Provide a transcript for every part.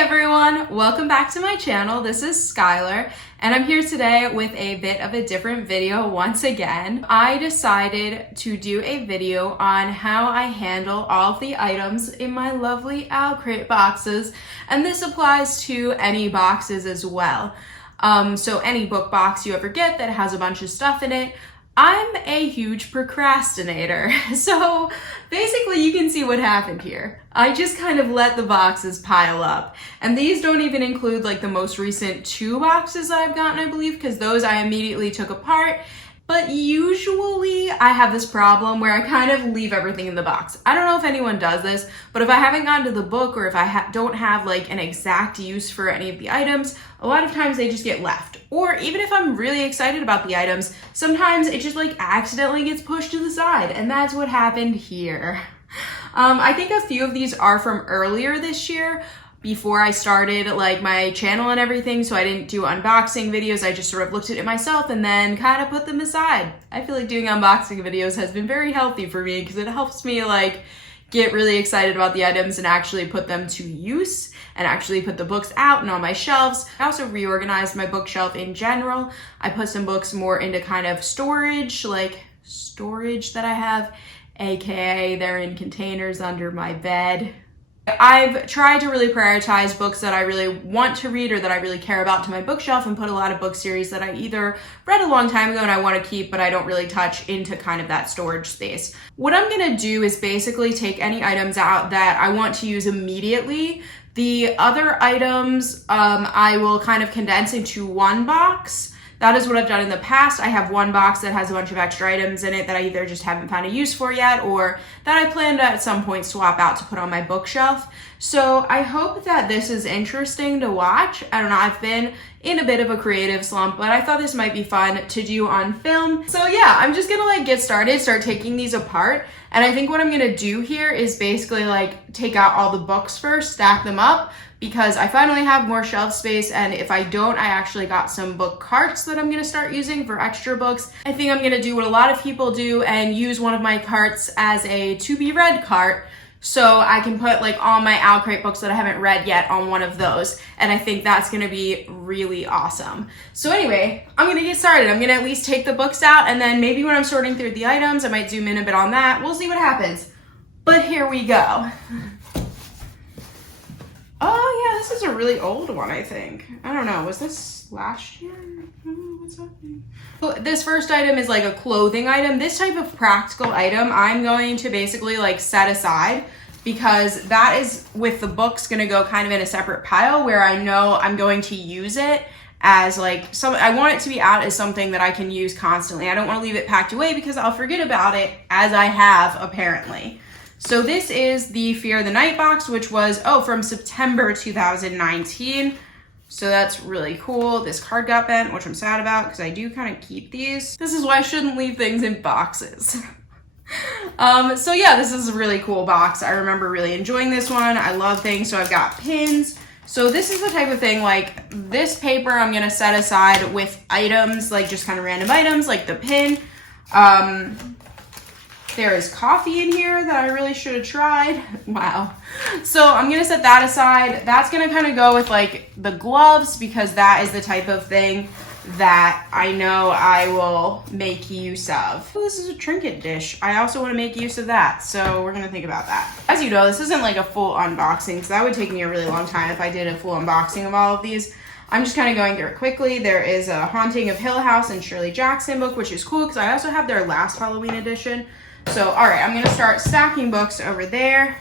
everyone, welcome back to my channel. This is Skylar and I'm here today with a bit of a different video once again. I decided to do a video on how I handle all of the items in my lovely Owl Crate boxes, and this applies to any boxes as well. So any book box you ever get that has a bunch of stuff in it. I'm a huge procrastinator, so basically you can see what happened here. I just kind of let the boxes pile up, and these don't even include like the most recent 2 boxes that I've gotten, I believe, because those I immediately took apart. But usually I have this problem where I kind of leave everything in the box. I don't know if anyone does this, but if I haven't gotten to the book or if I don't have like an exact use for any of the items, a lot of times they just get left. Or even if I'm really excited about the items, sometimes it just like accidentally gets pushed to the side, and that's what happened here. I think a few of these are from earlier this year, before I started like my channel and everything, so I didn't do unboxing videos. I just sort of looked at it myself and then kind of put them aside. I feel like doing unboxing videos has been very healthy for me because it helps me like get really excited about the items and actually put them to use and actually put the books out and on my shelves. I also reorganized my bookshelf in general. I put some books more into kind of storage, like storage that I have, aka they're in containers under my bed. I've tried to really prioritize books that I really want to read or that I really care about to my bookshelf, and put a lot of book series that I either read a long time ago and I want to keep but I don't really touch into kind of that storage space. What I'm going to do is basically take any items out that I want to use immediately. The other items I will kind of condense into one box. That is what I've done in the past. I have one box that has a bunch of extra items in it that I either just haven't found a use for yet or that I plan to at some point swap out to put on my bookshelf. So I hope that this is interesting to watch. I don't know, I've been in a bit of a creative slump, but I thought this might be fun to do on film. So yeah, I'm just gonna like get started, start taking these apart. And I think what I'm gonna do here is basically like take out all the books first, stack them up, because I finally have more shelf space, and if I don't, I actually got some book carts that I'm gonna start using for extra books. I think I'm gonna do what a lot of people do and use one of my carts as a to be read cart, so I can put like all my Owl Crate books that I haven't read yet on one of those, and I think that's gonna be really awesome. So anyway, I'm gonna get started. I'm gonna at least take the books out, and then maybe when I'm sorting through the items, I might zoom in a bit on that. We'll see what happens. But here we go. Oh yeah, this is a really old one, I think. I don't know, was this last year? What's happening? This first item is like a clothing item. This type of practical item I'm going to basically like set aside, because that is with the books gonna go kind of in a separate pile where I know I'm going to use it as like I want it to be out as something that I can use constantly. I don't want to leave it packed away because I'll forget about it, as I have apparently. So this is the Fear the Night box, which was, from September 2019. So that's really cool. This card got bent, which I'm sad about because I do kind of keep these. This is why I shouldn't leave things in boxes. So yeah, this is a really cool box. I remember really enjoying this one. I love things, so I've got pins. So this is the type of thing, like this paper I'm gonna set aside with items, like just kind of random items, like the pin. There is coffee in here that I really should have tried. Wow. So I'm gonna set that aside. That's gonna kind of go with like the gloves, because that is the type of thing that I know I will make use of. Oh, this is a trinket dish. I also want to make use of that, so we're gonna think about that. As you know, this isn't like a full unboxing, because that would take me a really long time if I did a full unboxing of all of these. I'm just kind of going through it quickly. There is a Haunting of Hill House and Shirley Jackson book, which is cool because I also have their last Halloween edition. So, all right, I'm gonna start stacking books over there.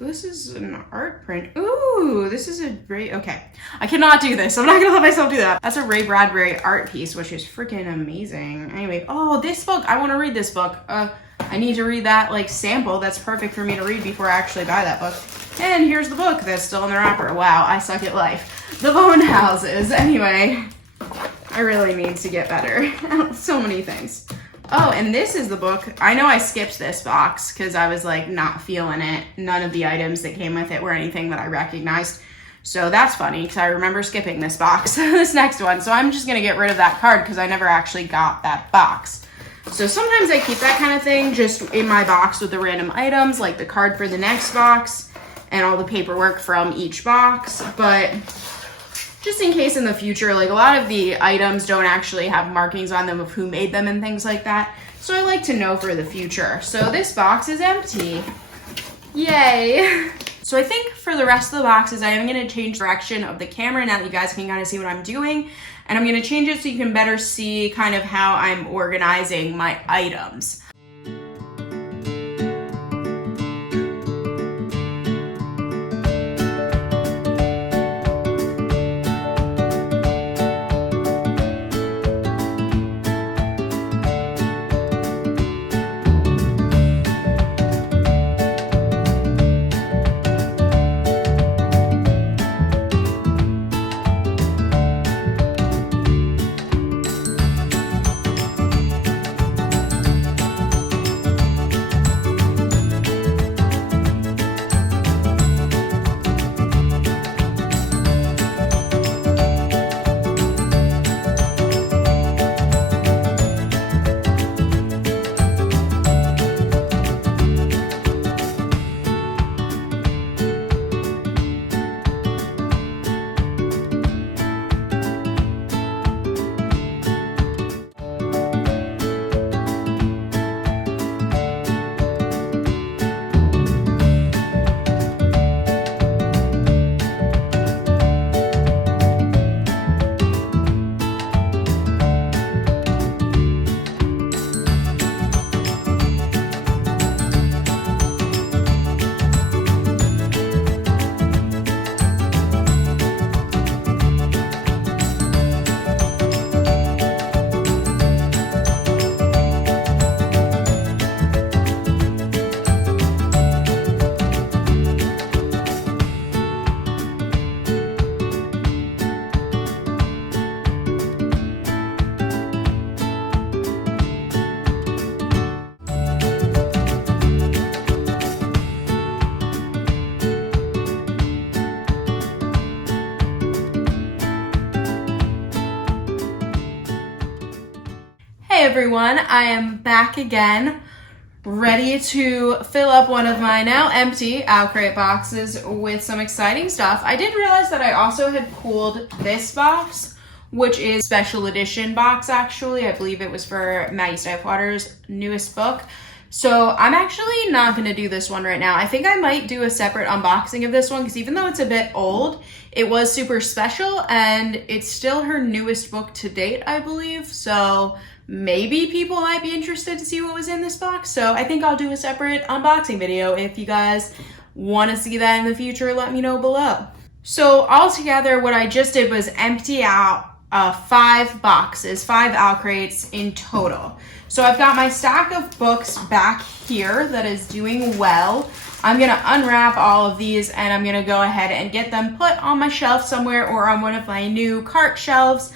Ooh, this is an art print. Ooh, this is a great, okay. I cannot do this. I'm not gonna let myself do that. That's a Ray Bradbury art piece, which is freaking amazing. Anyway, oh, this book, I wanna read this book. I need to read that like sample. That's perfect for me to read before I actually buy that book. And here's the book that's still in the wrapper. Wow, I suck at life. The Bone Houses. Anyway, I really need to get better. So many things. Oh, and this is the book. I know I skipped this box because I was like not feeling it. None of the items that came with it were anything that I recognized. So that's funny because I remember skipping this box, this next one. So I'm just gonna get rid of that card because I never actually got that box. So sometimes I keep that kind of thing just in my box with the random items, like the card for the next box. and all the paperwork from each box. But just in case in the future, like a lot of the items don't actually have markings on them of who made them and things like that. So I like to know for the future. So this box is empty. Yay. So I think for the rest of the boxes, I am going to change direction of the camera now that you guys can kind of see what I'm doing. And I'm going to change it so you can better see kind of how I'm organizing my items. Hey everyone, I am back again, ready to fill up one of my now empty Outcrate boxes with some exciting stuff. I did realize that I also had pulled this box, which is special edition box actually. I believe it was for Maggie Stiefwater's newest book. So I'm actually not going to do this one right now. I think I might do a separate unboxing of this one because even though it's a bit old, it was super special and it's still her newest book to date, I believe. So maybe people might be interested to see what was in this box. So I think I'll do a separate unboxing video. If you guys want to see that in the future, let me know below. So altogether, what I just did was empty out 5 boxes, 5 Outcrates in total. So I've got my stack of books back here that is doing well. I'm gonna unwrap all of these and I'm gonna go ahead and get them put on my shelf somewhere or on one of my new cart shelves,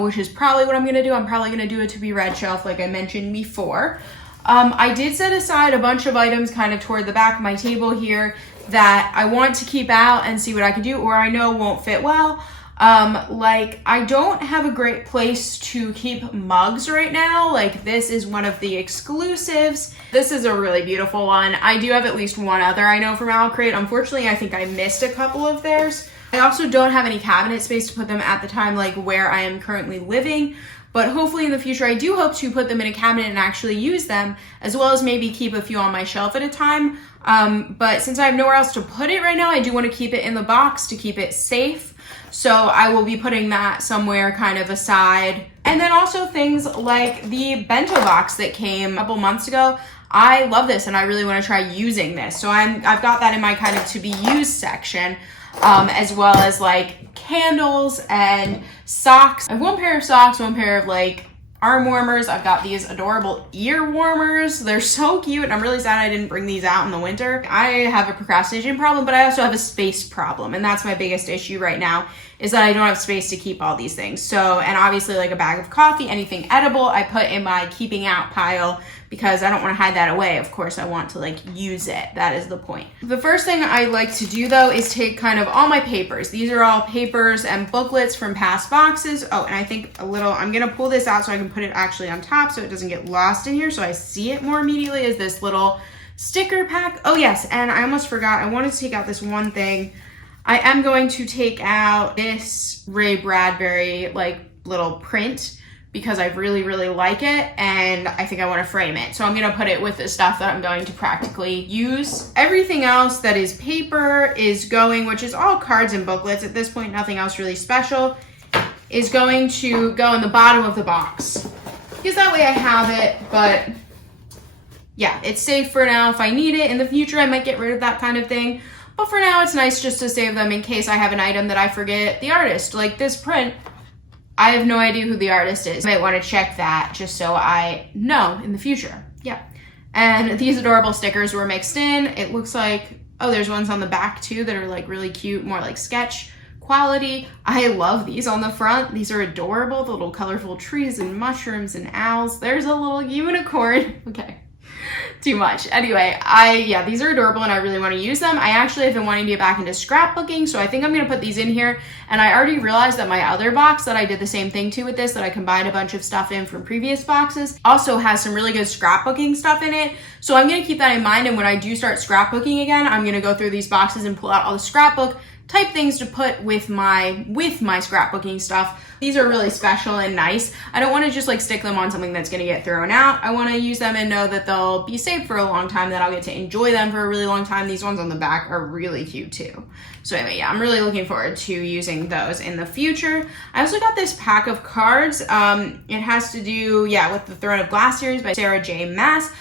which is probably what I'm gonna do. I'm probably gonna do a to be read shelf like I mentioned before. I did set aside a bunch of items kind of toward the back of my table here that I want to keep out and see what I can do or I know won't fit well. Like I don't have a great place to keep mugs right now. Like this is one of the exclusives. This is a really beautiful one. I do have at least one other I know from Outcrate. Unfortunately, I think I missed a couple of theirs. I also don't have any cabinet space to put them at the time, like where I am currently living. But hopefully in the future, I do hope to put them in a cabinet and actually use them, as well as maybe keep a few on my shelf at a time. But since I have nowhere else to put it right now, I do want to keep it in the box to keep it safe. So I will be putting that somewhere kind of aside. And then also things like the bento box that came a couple months ago. I love this and I really want to try using this. So I've got that in my kind of to be used section, as well as like candles and socks. I have one pair of socks, one pair of like arm warmers. I've got these adorable ear warmers. They're so cute and I'm really sad I didn't bring these out in the winter. I have a procrastination problem, but I also have a space problem. And that's my biggest issue right now is that I don't have space to keep all these things. So, and obviously like a bag of coffee, anything edible, I put in my keeping out pile because I don't want to hide that away. Of course, I want to like use it. That is the point. The first thing I like to do though is take kind of all my papers. These are all papers and booklets from past boxes. Oh, and I think I'm gonna pull this out so I can put it actually on top so it doesn't get lost in here so I see it more immediately as this little sticker pack. Oh yes, and I almost forgot, I wanted to take out this one thing. I am going to take out this Ray Bradbury like little print because I really, really like it, and I think I want to frame it. So I'm gonna put it with the stuff that I'm going to practically use. Everything else that is paper is going, which is all cards and booklets at this point, nothing else really special, is going to go in the bottom of the box. Because that way I have it, but yeah, it's safe for now. If I need it in the future, I might get rid of that kind of thing. But for now, it's nice just to save them in case I have an item that I forget the artist. Like this print, I have no idea who the artist is. I might want to check that just so I know in the future. Yeah. And these adorable stickers were mixed in. It looks like, oh, there's ones on the back too that are like really cute, more like sketch quality. I love these on the front. These are adorable, the little colorful trees and mushrooms and owls. There's a little unicorn. Okay. Too much. Anyway, yeah, these are adorable and I really want to use them. I actually have been wanting to get back into scrapbooking, so I think I'm going to put these in here. And I already realized that my other box that I did the same thing to with this, that I combined a bunch of stuff in from previous boxes, also has some really good scrapbooking stuff in it. So I'm going to keep that in mind, and when I do start scrapbooking again, I'm going to go through these boxes and pull out all the scrapbook type things to put with my scrapbooking stuff. These are really special and nice. I don't want to just like stick them on something that's going to get thrown out. I want to use them and know that they'll be safe for a long time, that I'll get to enjoy them for a really long time. These ones on the back are really cute too. So anyway, yeah, I'm really looking forward to using those in the future. I also got this pack of cards. It has to do, yeah, with the Throne of Glass series by Sarah J. Maas.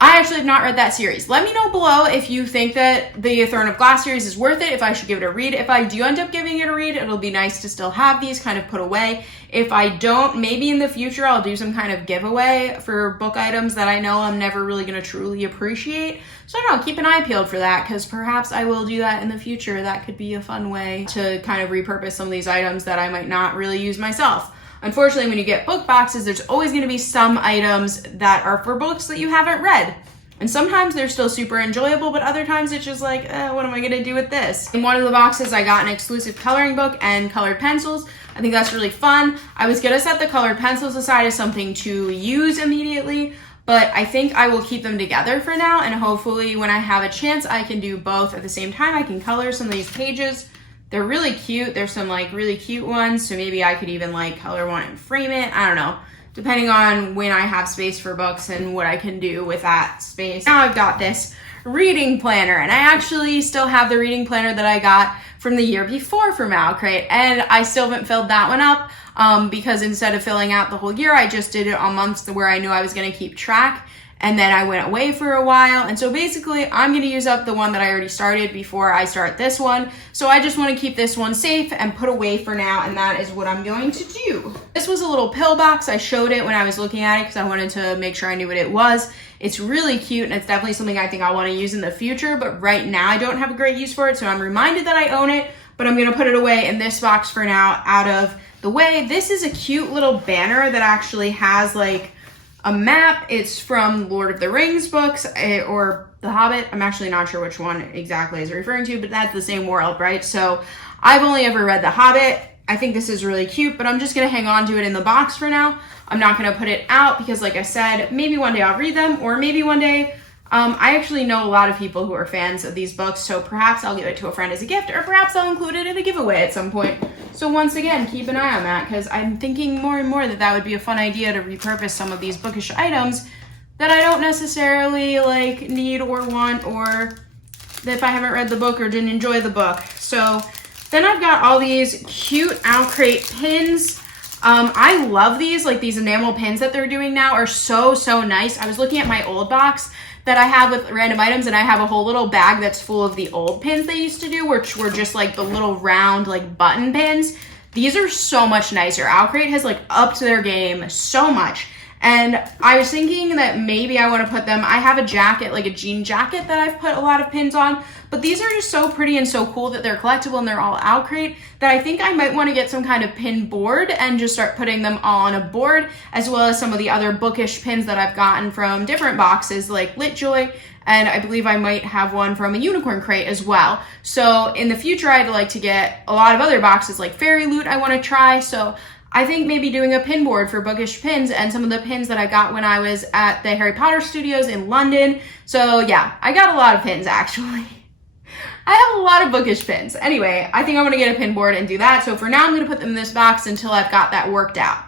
I actually have not read that series. Let me know below if you think that the Throne of Glass series is worth it, if I should give it a read. If I do end up giving it a read, it'll be nice to still have these kind of put away. If I don't, maybe in the future I'll do some kind of giveaway for book items that I know I'm never really going to truly appreciate. So I don't know, keep an eye peeled for that, because perhaps I will do that in the future. That could be a fun way to kind of repurpose some of these items that I might not really use myself. Unfortunately, when you get book boxes, there's always going to be some items that are for books that you haven't read. And sometimes they're still super enjoyable, but other times it's just like, what am I going to do with this? In one of the boxes, I got an exclusive coloring book and colored pencils. I think that's really fun. I was going to set the colored pencils aside as something to use immediately, but I think I will keep them together for now. And hopefully when I have a chance, I can do both at the same time. I can color some of these pages. They're really cute. There's some like really cute ones. So maybe I could even like color one and frame it. I don't know. Depending on when I have space for books and what I can do with that space. Now I've got this reading planner, and I actually still have the reading planner that I got from the year before from Malcrate, and I still haven't filled that one up because instead of filling out the whole year, I just did it on months where I knew I was going to keep track. And then I went away for a while. And so basically I'm going to use up the one that I already started before I start this one. So I just want to keep this one safe and put away for now. And that is what I'm going to do. This was a little pill box. I showed it when I was looking at it because I wanted to make sure I knew what it was. It's really cute, and it's definitely something I think I'll want to use in the future. But right now I don't have a great use for it. So I'm reminded that I own it, but I'm going to put it away in this box for now out of the way. This is a cute little banner that actually has like a map. It's from Lord of the Rings books or The Hobbit. I'm actually not sure which one exactly is referring to, but that's the same world, right? So I've only ever read The Hobbit. I think this is really cute, but I'm just going to hang on to it in the box for now. I'm not going to put it out because, like I said, maybe one day I'll read them, or maybe one day I actually know a lot of people who are fans of these books, so perhaps I'll give it to a friend as a gift, or perhaps I'll include it in a giveaway at some point. So once again, keep an eye on that, because I'm thinking more and more that that would be a fun idea to repurpose some of these bookish items that I don't necessarily like need or want, or if I haven't read the book or didn't enjoy the book. So then I've got all these cute Malcrate pins. I love these, like these enamel pins that they're doing now are so nice. I was looking at my old box that I have with random items, and I have a whole little bag that's full of the old pins they used to do, which were just like the little round like button pins. These are so much nicer. Malcrate has like upped their game so much. And I was thinking that maybe I want to put them, I have a jacket, like a jean jacket that I've put a lot of pins on, but these are just so pretty and so cool that they're collectible and they're all Malcrate that I think I might want to get some kind of pin board and just start putting them all on a board, as well as some of the other bookish pins that I've gotten from different boxes like LitJoy, and I believe I might have one from a unicorn crate as well. So in the future, I'd like to get a lot of other boxes like Fairy Loot I want to try, so I think maybe doing a pin board for bookish pins and some of the pins that I got when I was at the Harry Potter studios in London. So yeah, I got a lot of pins actually. I have a lot of bookish pins. Anyway, I think I'm gonna get a pin board and do that. So for now, I'm gonna put them in this box until I've got that worked out.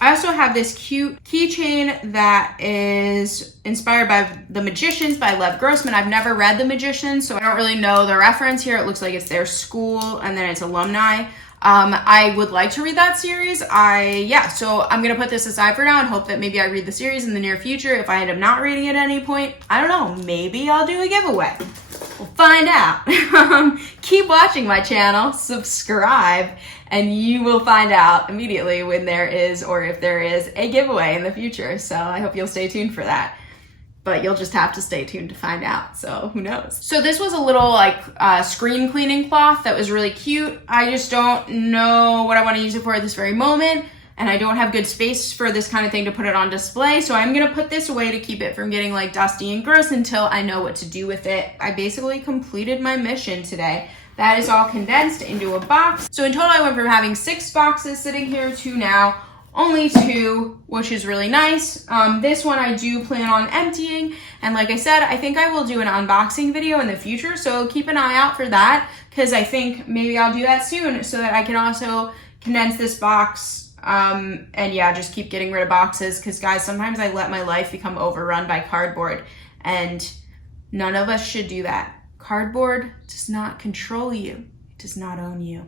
I also have this cute keychain that is inspired by The Magicians by Lev Grossman. I've never read The Magicians, so I don't really know the reference here. It looks like it's their school and then it's alumni. I would like to read that series. So I'm gonna put this aside for now and hope that maybe I read the series in the near future. If I end up not reading it at any point, I don't know, maybe I'll do a giveaway. We'll find out. Keep watching my channel, subscribe, and you will find out immediately when there is or if there is a giveaway in the future. So I hope you'll stay tuned for that. But you'll just have to stay tuned to find out, so who knows. So this was a little like screen cleaning cloth that was really cute. I just don't know what I want to use it for at this very moment, and I don't have good space for this kind of thing to put it on display, so I'm gonna put this away to keep it from getting like dusty and gross until I know what to do with it. I basically completed my mission today. That is all condensed into a box. So in total, I went from having 6 boxes sitting here to now only 2, which is really nice. This one I do plan on emptying, and like I said, I think I will do an unboxing video in the future, so keep an eye out for that, because I think maybe I'll do that soon so that I can also condense this box, and yeah, just keep getting rid of boxes, because guys, sometimes I let my life become overrun by cardboard, and none of us should do that. Cardboard does not control you. It does not own you.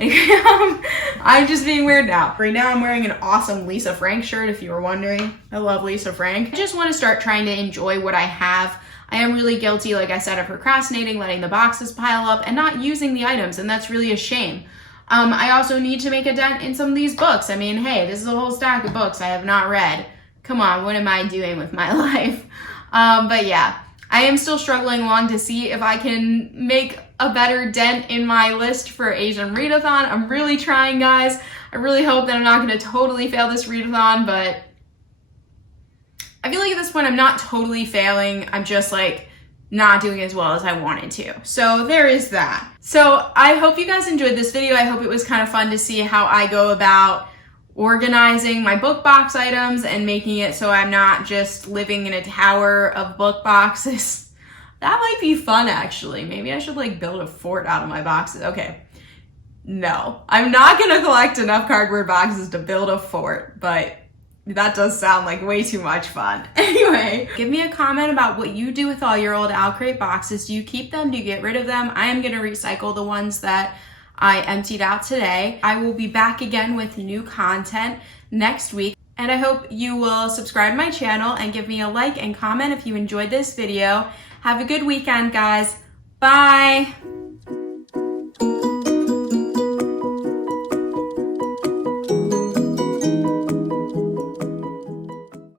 I'm just being weird now. Right now I'm wearing an awesome Lisa Frank shirt, if you were wondering. I love Lisa Frank. I just want to start trying to enjoy what I have. I am really guilty, like I said, of procrastinating, letting the boxes pile up, and not using the items, and that's really a shame. I also need to make a dent in some of these books. I mean, hey, this is a whole stack of books I have not read. Come on, what am I doing with my life? But yeah, I am still struggling along to see if I can make a better dent in my list for Asian readathon. I'm really trying, guys. I really hope that I'm not going to totally fail this readathon, but I feel like at this point I'm not totally failing. I'm just like not doing as well as I wanted to. So there is that. So I hope you guys enjoyed this video. I hope it was kind of fun to see how I go about organizing my book box items and making it so I'm not just living in a tower of book boxes. That might be fun, actually. Maybe I should like build a fort out of my boxes. Okay, no, I'm not gonna collect enough cardboard boxes to build a fort, but that does sound like way too much fun. Anyway, give me a comment about what you do with all your old Crate boxes. Do you keep them? Do you get rid of them? I am gonna recycle the ones that I emptied out today. I will be back again with new content next week, and I hope you will subscribe to my channel and give me a like and comment if you enjoyed this video. Have a good weekend, guys. Bye.